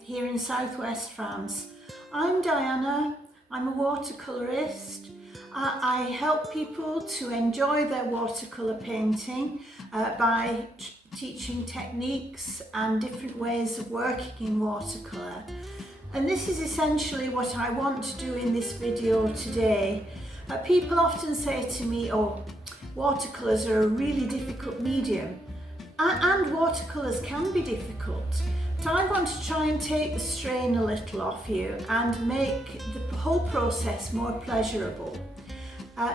here in southwest France. I'm Diana, I'm a watercolourist. I help people to enjoy their watercolour painting by teaching techniques and different ways of working in watercolour. And this is essentially what I want to do in this video today. People often say to me, oh, watercolours are a really difficult medium. And watercolours can be difficult. But I want to try and take the strain a little off you and make the whole process more pleasurable.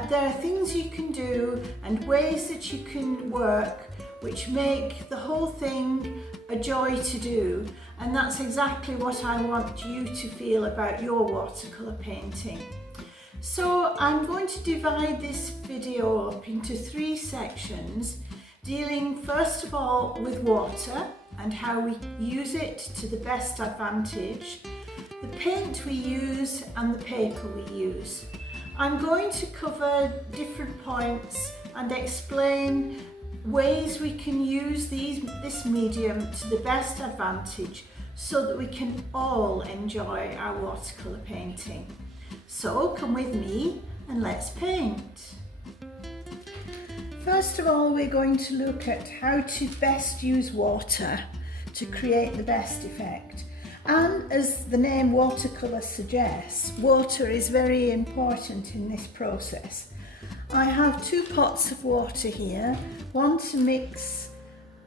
There are things you can do and ways that you can work which make the whole thing a joy to do, and that's exactly what I want you to feel about your watercolour painting. So I'm going to divide this video up into 3 sections, dealing first of all with water and how we use it to the best advantage, the paint we use and the paper we use. I'm going to cover different points and explain ways we can use this medium to the best advantage so that we can all enjoy our watercolour painting. So come with me and let's paint. First of all, we're going to look at how to best use water to create the best effect. And as the name watercolour suggests, water is very important in this process. I have 2 pots of water here, one to mix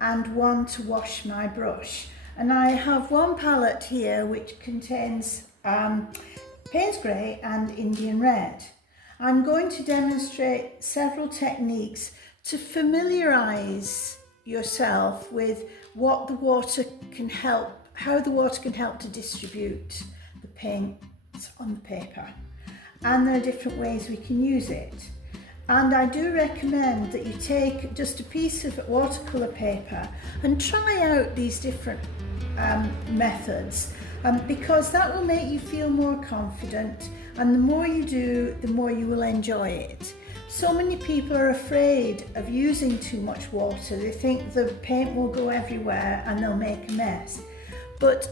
and one to wash my brush. And I have one palette here which contains Payne's Grey and Indian Red. I'm going to demonstrate several techniques to familiarise yourself with what the water can help, how the water can help to distribute the paint on the paper. And there are different ways we can use it. And I do recommend that you take just a piece of watercolour paper and try out these different methods because that will make you feel more confident, and the more you do, the more you will enjoy it. So many people are afraid of using too much water. They think the paint will go everywhere and they'll make a mess. But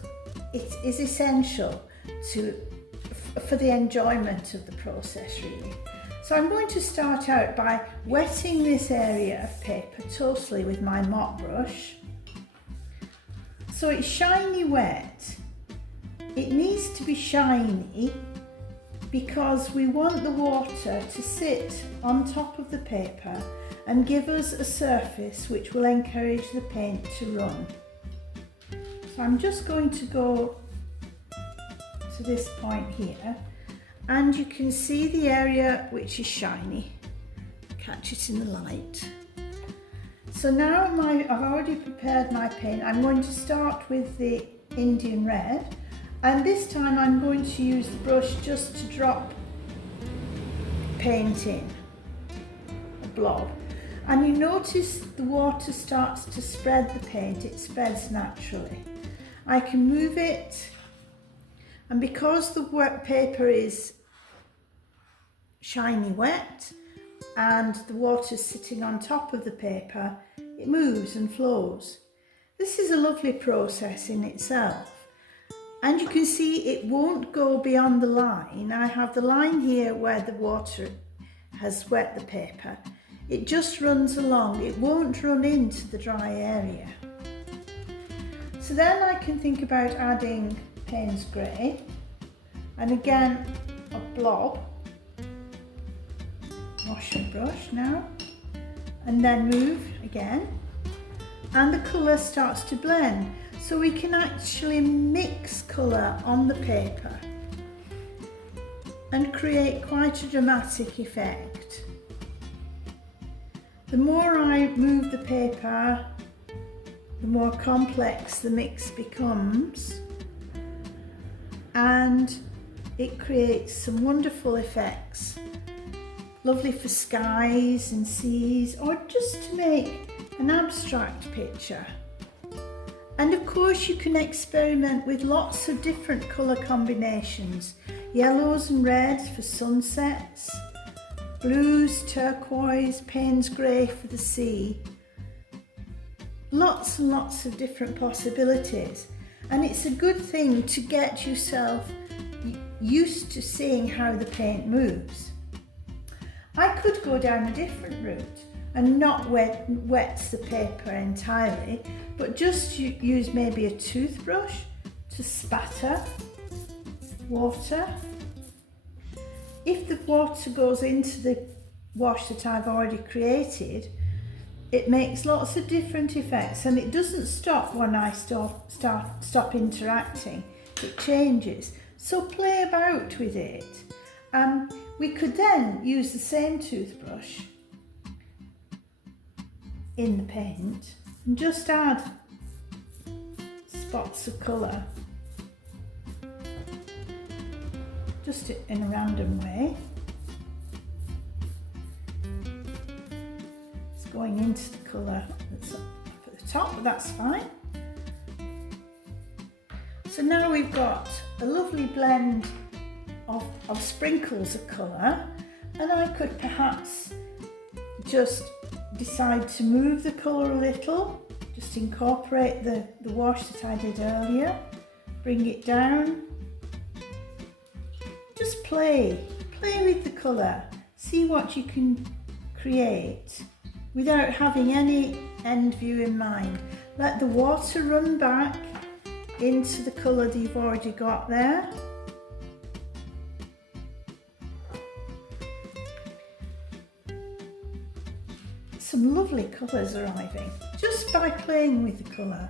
it is essential for the enjoyment of the process, really. So I'm going to start out by wetting this area of paper totally with my mop brush. So it's shiny wet. It needs to be shiny because we want the water to sit on top of the paper and give us a surface which will encourage the paint to run. So I'm just going to go to this point here, and you can see the area which is shiny. Catch it in the light. So now I've already prepared my paint. I'm going to start with the Indian Red, and this time I'm going to use the brush just to drop paint in, a blob. And you notice the water starts to spread the paint, it spreads naturally. I can move it, and because the wet paper is shiny wet and the water is sitting on top of the paper, it moves and flows. This is a lovely process in itself. And you can see it won't go beyond the line. I have the line here where the water has wet the paper. It just runs along. It won't run into the dry area. So then I can think about adding Payne's Grey. And again, a blob. Wash the brush now. And then move again. And the colour starts to blend. So we can actually mix colour on the paper and create quite a dramatic effect. The more I move the paper, the more complex the mix becomes, and it creates some wonderful effects. Lovely for skies and seas, or just to make an abstract picture. And of course you can experiment with lots of different colour combinations. Yellows and reds for sunsets, blues, turquoise, Payne's Grey for the sea. Lots and lots of different possibilities. and it's a good thing to get yourself used to seeing how the paint moves. I could go down a different route and not wet the paper entirely, but just use maybe a toothbrush to spatter water. If the water goes into the wash that I've already created, it makes lots of different effects, and it doesn't stop when I stop interacting. It changes. So play about with it. We could then use the same toothbrush in the paint and just add spots of colour, just in a random way. It's going into the colour that's up at the top, but that's fine. So now we've got a lovely blend of sprinkles of colour, and I could perhaps just decide to move the colour a little, just incorporate the wash that I did earlier, bring it down, just play with the colour, see what you can create without having any end view in mind. Let the water run back into the colour that you've already got there. Some lovely colours arriving just by playing with the colour.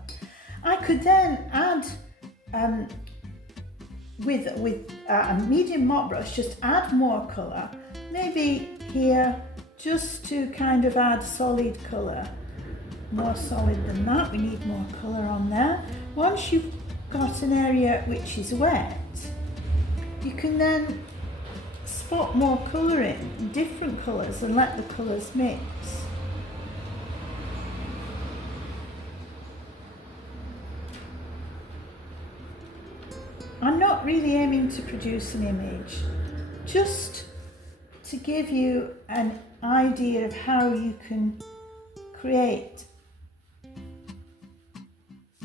I could then add with a medium mop brush, just add more colour, maybe here, just to kind of add solid colour, more solid than that. We need more colour on there. Once you've got an area which is wet, you can then spot more colour in, different colours, and let the colours mix. I'm not really aiming to produce an image, just to give you an idea of how you can create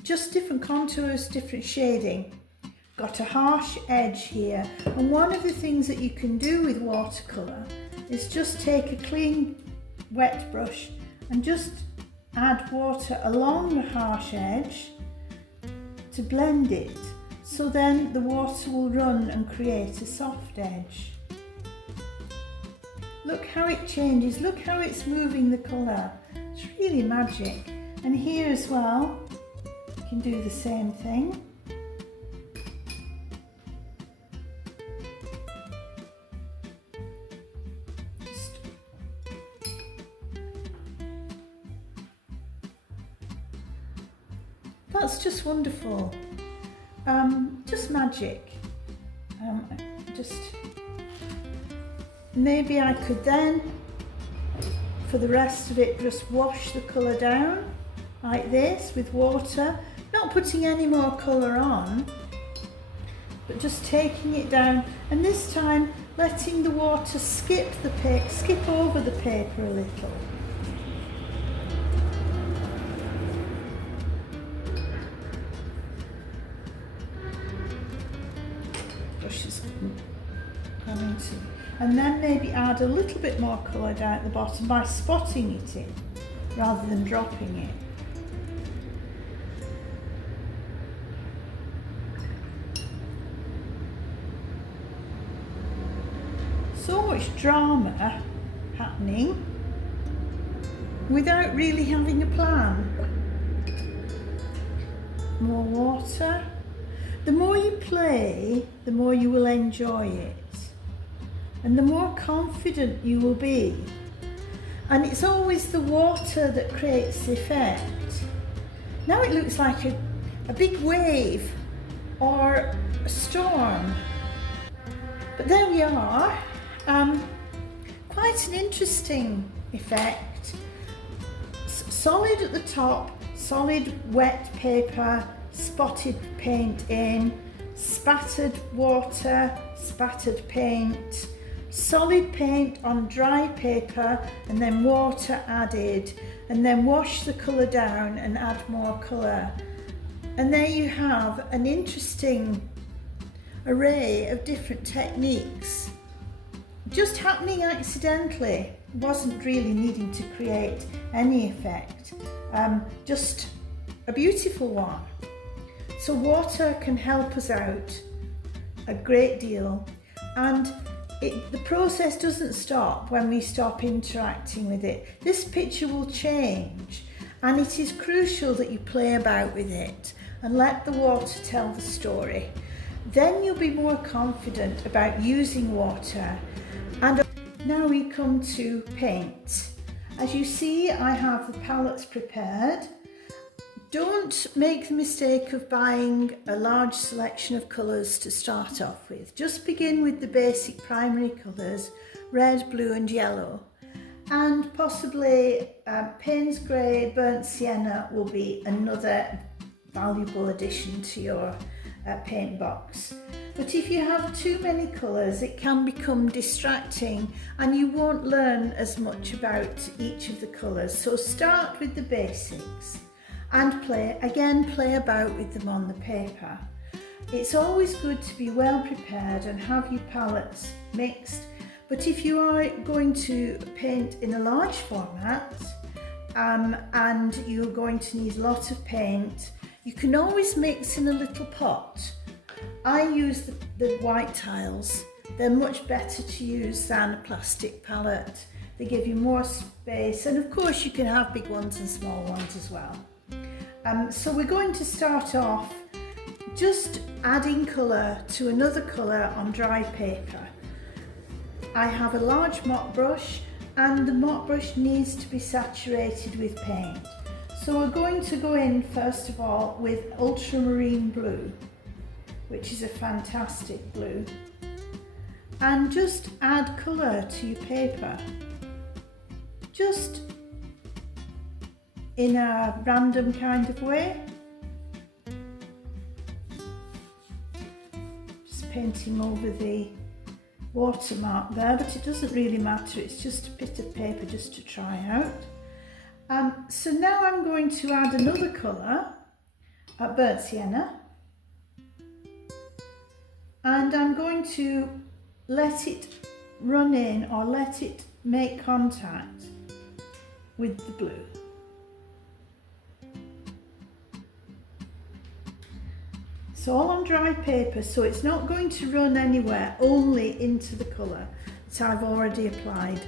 just different contours, different shading. Got a harsh edge here, and one of the things that you can do with watercolour is just take a clean wet brush and just add water along the harsh edge to blend it. So then the water will run and create a soft edge. Look how it changes, look how it's moving the colour. It's really magic. And here as well, you can do the same thing. That's just wonderful. Just magic. Maybe I could then, for the rest of it, just wash the colour down like this with water, not putting any more colour on, but just taking it down, and this time letting the water skip over the paper a little. And then maybe add a little bit more colour down at the bottom by spotting it in rather than dropping it. So much drama happening without really having a plan. More water. The more you play, the more you will enjoy it, and the more confident you will be. And it's always the water that creates the effect. Now it looks like a big wave or a storm, but there we are. Quite an interesting effect. Solid at the top, solid wet paper, spotted paint in, spattered water, spattered paint, solid paint on dry paper, and then water added, and then wash the colour down and add more colour. And there you have an interesting array of different techniques, just happening accidentally, wasn't really needing to create any effect, just a beautiful one. So water can help us out a great deal, and the process doesn't stop when we stop interacting with it. This picture will change, and it is crucial that you play about with it and let the water tell the story. Then you'll be more confident about using water. And now we come to paint. As you see, I have the palettes prepared. Don't make the mistake of buying a large selection of colours to start off with. Just begin with the basic primary colours, red, blue and yellow. And possibly Payne's Grey, Burnt Sienna will be another valuable addition to your paint box. But if you have too many colours, it can become distracting and you won't learn as much about each of the colours. So start with the basics and play about with them on the paper. It's always good to be well prepared and have your palettes mixed, but if you are going to paint in a large format and you're going to need a lot of paint, you can always mix in a little pot. I use the white tiles. They're much better to use than a plastic palette. They give you more space, and of course you can have big ones and small ones as well. So we're going to start off just adding colour to another colour on dry paper. I have a large mop brush, and the mop brush needs to be saturated with paint. So we're going to go in first of all with ultramarine blue, which is a fantastic blue, and just add colour to your paper, just in a random kind of way. Just painting over the watermark there, but it doesn't really matter, it's just a bit of paper just to try out. So now I'm going to add another colour, Burnt Sienna, and I'm going to let it run in or let it make contact with the blue. It's all on dry paper, so it's not going to run anywhere, only into the colour that I've already applied.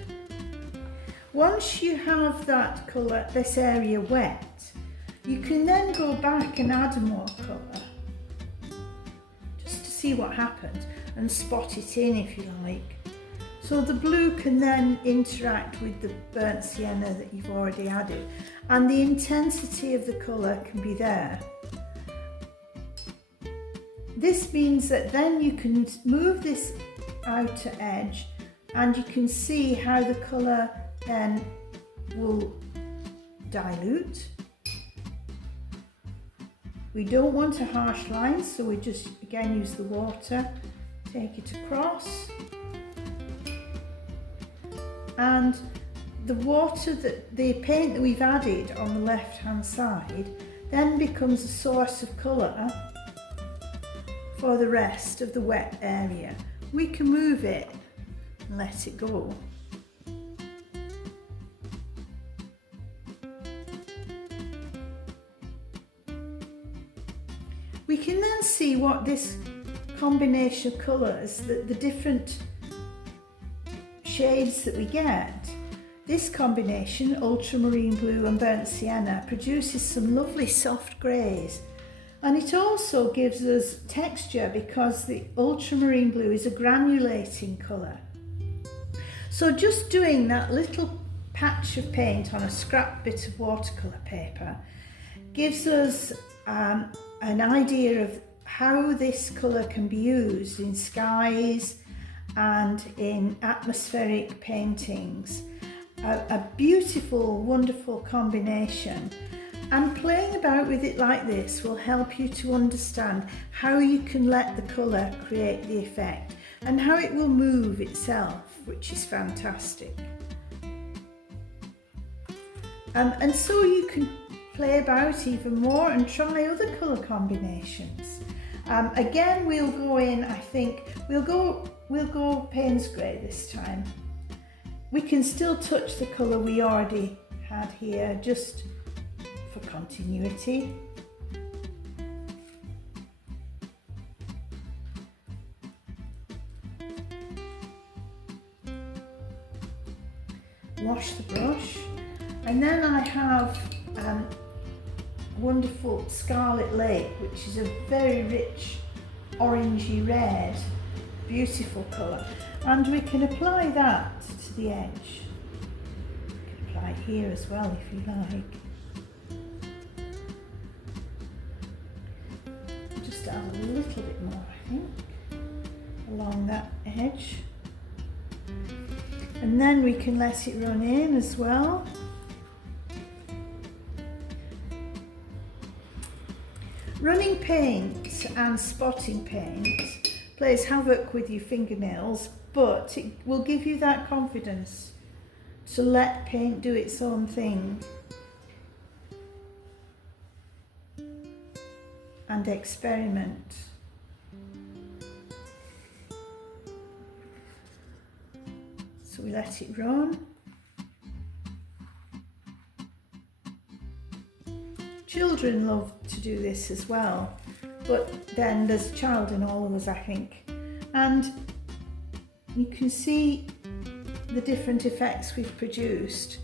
Once you have that colour, this area wet, you can then go back and add more colour, just to see what happens, and spot it in if you like. So the blue can then interact with the burnt sienna that you've already added, and the intensity of the colour can be there. This means that then you can move this outer edge and you can see how the colour then will dilute. We don't want a harsh line, so we just again use the water, take it across, and the water, the paint that we've added on the left hand side then becomes a source of colour for the rest of the wet area. We can move it and let it go. We can then see what this combination of colours, the different shades that we get. This combination, ultramarine blue and burnt sienna, produces some lovely soft greys. And it also gives us texture because the ultramarine blue is a granulating colour. So just doing that little patch of paint on a scrap bit of watercolour paper gives us an idea of how this colour can be used in skies and in atmospheric paintings. A beautiful, wonderful combination. And playing about with it like this will help you to understand how you can let the colour create the effect and how it will move itself, which is fantastic. And so you can play about even more and try other colour combinations. Again, we'll go in, I think, we'll go Payne's Grey this time. We can still touch the colour we already had here, just for continuity. Wash the brush, and then I have wonderful Scarlet Lake, which is a very rich orangey red, beautiful colour, and we can apply that to the edge. You can apply it here as well if you like. Just add a little bit more, I think, along that edge. And then we can let it run in as well. Running paint and spotting paint plays havoc with your fingernails, but it will give you that confidence to let paint do its own thing and experiment. So we let it run. Children love to do this as well, but then there's a child in all of us, I think. And you can see the different effects we've produced.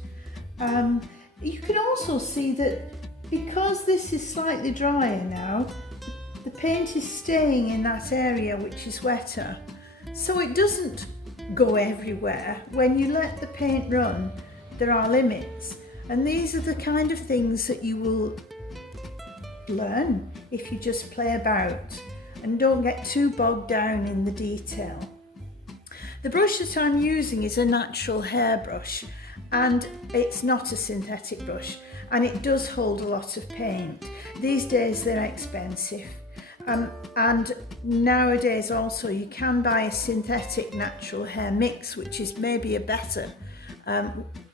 You can also see that because this is slightly drier now, the paint is staying in that area which is wetter. So it doesn't go everywhere. When you let the paint run, there are limits, and these are the kind of things that you will learn if you just play about and don't get too bogged down in the detail. The brush that I'm using is a natural hair brush, and it's not a synthetic brush, and it does hold a lot of paint. These days they're expensive. And nowadays also you can buy a synthetic natural hair mix, which is maybe a better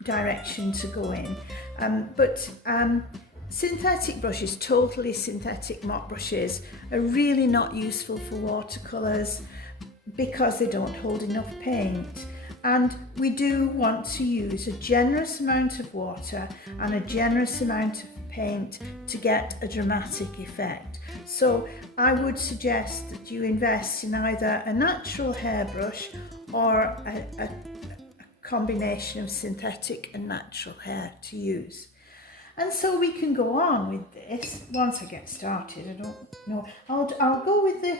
direction to go in. But synthetic brushes, totally synthetic mop brushes, are really not useful for watercolours because they don't hold enough paint. And we do want to use a generous amount of water and a generous amount of paint to get a dramatic effect. So I would suggest that you invest in either a natural hairbrush or a combination of synthetic and natural hair to use. And so we can go on with this. Once I get started, I don't know. I'll go with the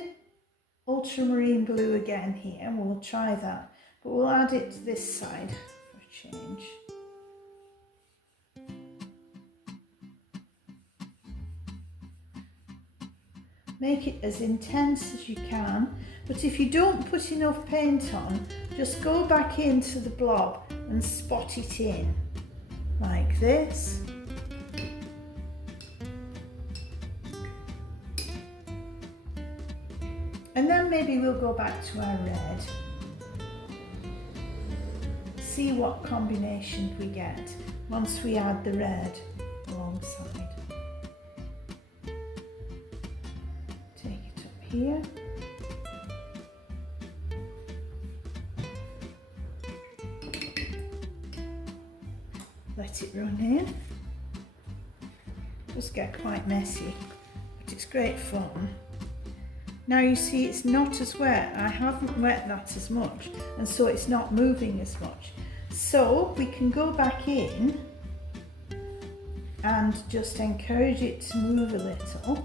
ultramarine blue again here, and we'll try that. But we'll add it to this side for a change. Make it as intense as you can, but if you don't put enough paint on, just go back into the blob and spot it in, like this. And then maybe we'll go back to our red. See what combination we get once we add the red alongside. Take it up here. Let it run in. It does get quite messy, but it's great fun. Now you see it's not as wet. I haven't wet that as much, and so it's not moving as much. So we can go back in and just encourage it to move a little.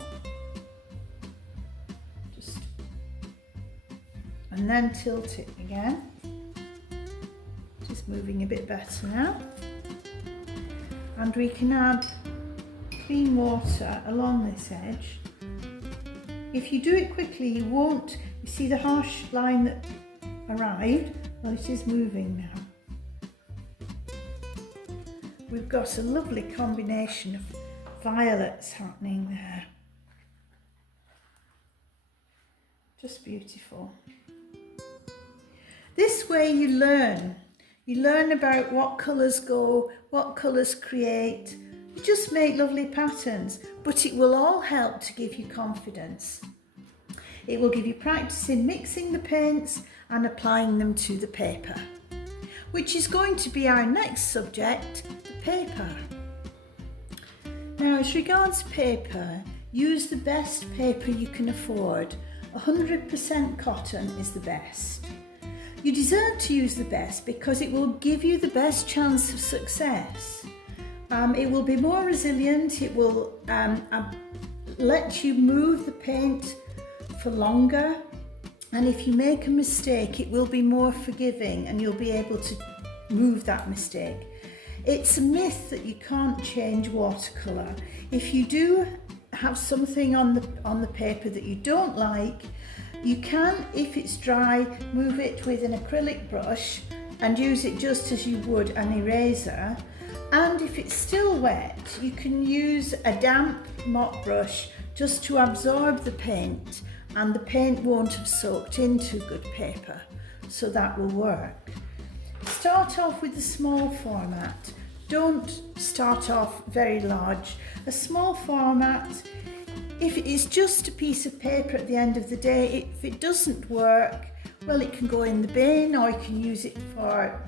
And then tilt it again. Just moving a bit better now. And we can add clean water along this edge. If you do it quickly, you won't, you see the harsh line that arrived? Well, it is moving now. We've got a lovely combination of violets happening there. Just beautiful. This way you learn. You learn about what colours go, what colours create, You just make lovely patterns, but it will all help to give you confidence. It will give you practice in mixing the paints and applying them to the paper, which is going to be our next subject, the paper. Now, as regards paper, use the best paper you can afford. 100% cotton is the best. You deserve to use the best because it will give you the best chance of success. It will be more resilient, it will let you move the paint for longer, and if you make a mistake it will be more forgiving and you'll be able to move that mistake. It's a myth that you can't change watercolour. If you do have something on the paper that you don't like, you can, if it's dry, move it with an acrylic brush and use it just as you would an eraser. And if it's still wet, you can use a damp mop brush just to absorb the paint, and the paint won't have soaked into good paper, so that will work. Start off with the small format. Don't start off very large. A small format, if it is just a piece of paper at the end of the day, if it doesn't work, well, it can go in the bin, or you can use it for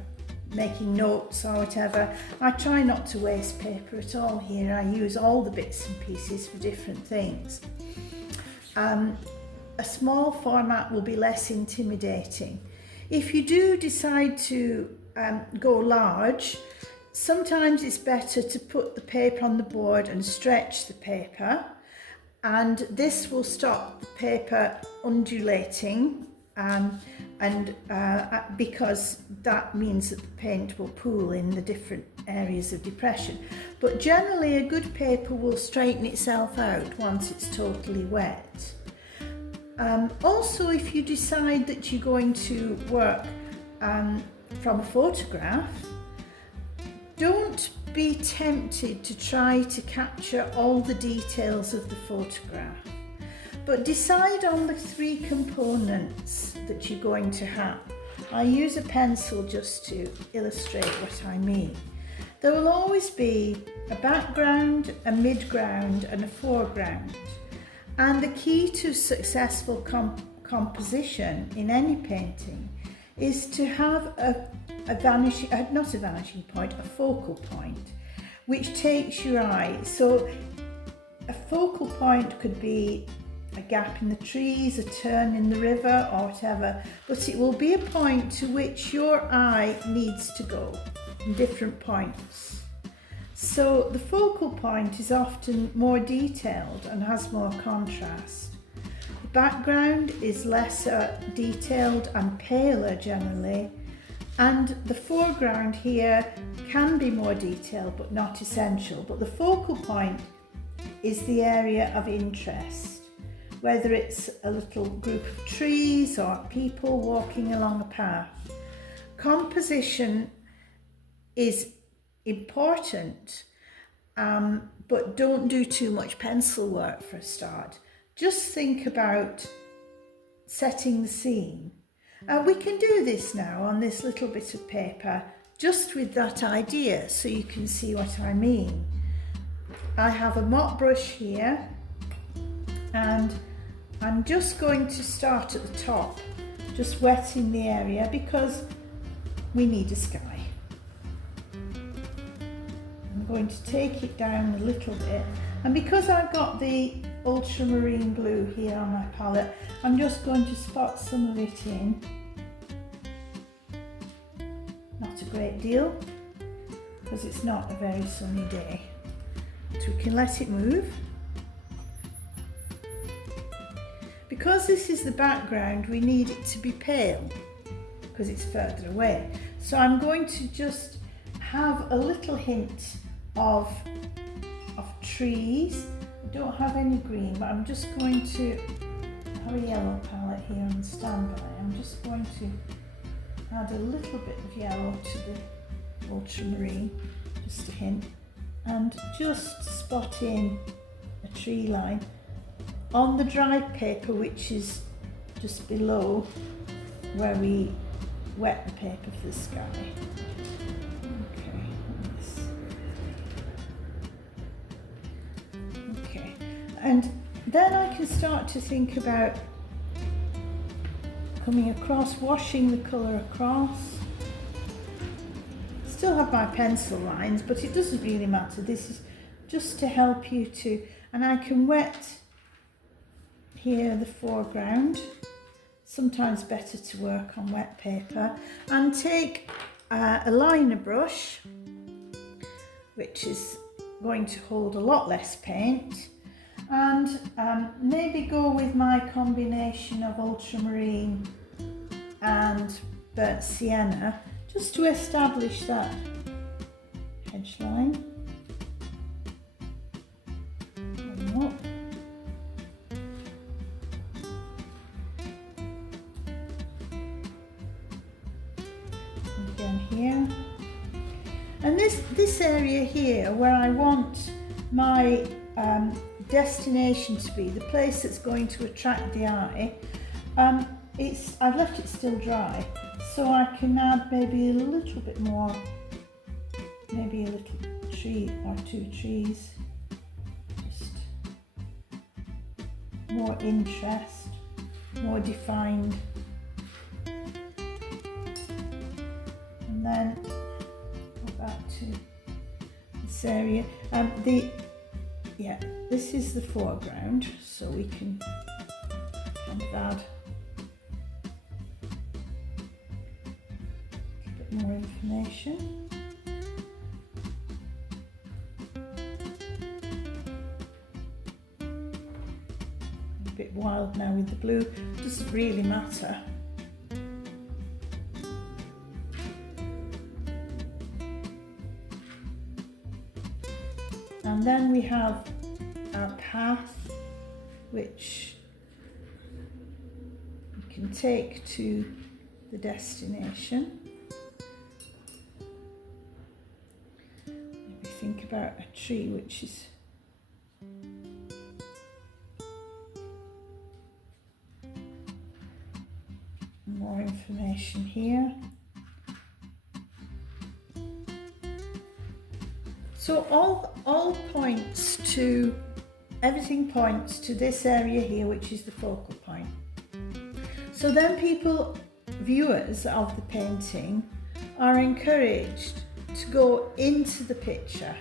making notes or whatever. I try not to waste paper at all here. I use all the bits and pieces for different things. A small format will be less intimidating. If you do decide to go large, sometimes it's better to put the paper on the board and stretch the paper, and this will stop the paper undulating, because that means that the paint will pool in the different areas of depression. But generally a good paper will straighten itself out once it's totally wet. Also, if you decide that you're going to work from a photograph, don't be tempted to try to capture all the details of the photograph, but decide on the 3 components that you're going to have. I use a pencil just to illustrate what I mean. There will always be a background, a midground and a foreground. And the key to successful composition in any painting is to have a focal point, which takes your eye. So a focal point could be a gap in the trees, a turn in the river or whatever, but it will be a point to which your eye needs to go in different points. So the focal point is often more detailed and has more contrast. The background is lesser detailed and paler generally, and the foreground here can be more detailed but not essential. But the focal point is the area of interest, whether it's a little group of trees or people walking along a path. Composition is important, but don't do too much pencil work for a start. Just think about setting the scene. We can do this now on this little bit of paper, just with that idea, so you can see what I mean. I have a mop brush here, and I'm just going to start at the top, just wetting the area because we need a sky. I'm going to take it down a little bit, and because I've got the ultramarine blue here on my palette, I'm just going to spot some of it in. Not a great deal, because it's not a very sunny day. So we can let it move. Because this is the background, we need it to be pale, because it's further away. So I'm going to just have a little hint of trees. I don't have any green, but I'm just going to have a yellow palette here on standby. I'm just going to add a little bit of yellow to the ultramarine, just a hint, and just spot in a tree line on the dry paper, which is just below where we wet the paper for the sky. Okay, And then I can start to think about coming across, washing the colour across. Still have my pencil lines, but it doesn't really matter. This is just to help you to, and I can wet here the foreground. Sometimes better to work on wet paper, and take a liner brush, which is going to hold a lot less paint, and maybe go with my combination of ultramarine and burnt sienna, just to establish that edge line. Again here, and this area here where I want my destination to be, the place that's going to attract the eye, I've left it still dry, so I can add maybe a little bit more, maybe a little tree or two trees, just more interest, more defined. And then go back to this area. This is the foreground, so we can kind of add a bit more information. A bit wild now with the blue, doesn't really matter. And then we have our path, which you can take to the destination. Maybe think about a tree, which is more information here. So all points to, everything points to this area here, which is the focal point. So then people, viewers of the painting, are encouraged to go into the picture.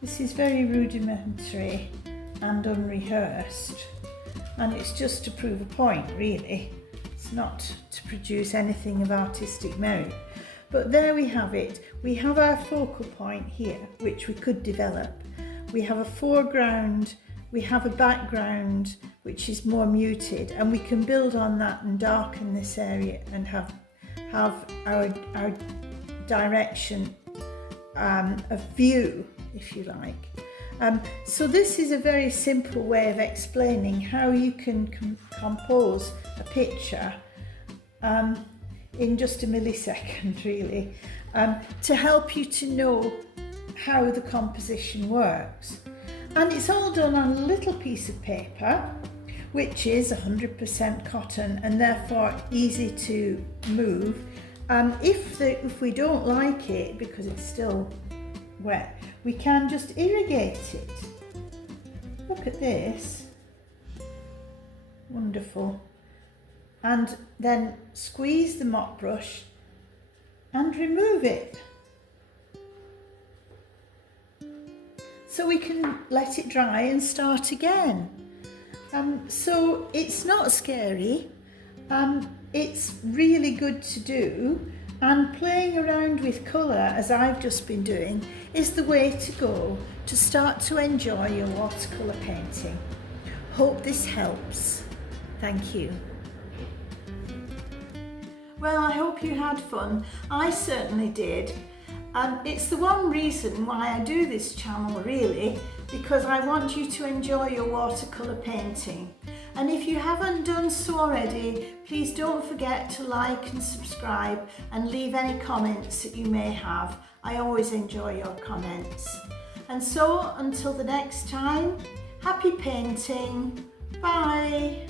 This is very rudimentary and unrehearsed, and it's just to prove a point, really. It's not to produce anything of artistic merit. But there we have it. We have our focal point here, which we could develop. We have a foreground, we have a background, which is more muted, and we can build on that and darken this area and have our direction of view, if you like. So this is a very simple way of explaining how you can compose a picture in just a millisecond, really, to help you to know how the composition works. And it's all done on a little piece of paper, which is 100% cotton and therefore easy to move. If we don't like it, because it's still wet, we can just irrigate it. Look at this. Wonderful. And then squeeze the mop brush and remove it. So we can let it dry and start again. So it's not scary, it's really good to do, and playing around with colour, as I've just been doing, is the way to go to start to enjoy your watercolour painting. Hope this helps. Thank you. Well, I hope you had fun. I certainly did. It's the one reason why I do this channel, really, because I want you to enjoy your watercolour painting. And if you haven't done so already, please don't forget to like and subscribe and leave any comments that you may have. I always enjoy your comments. And so, until the next time, happy painting. Bye.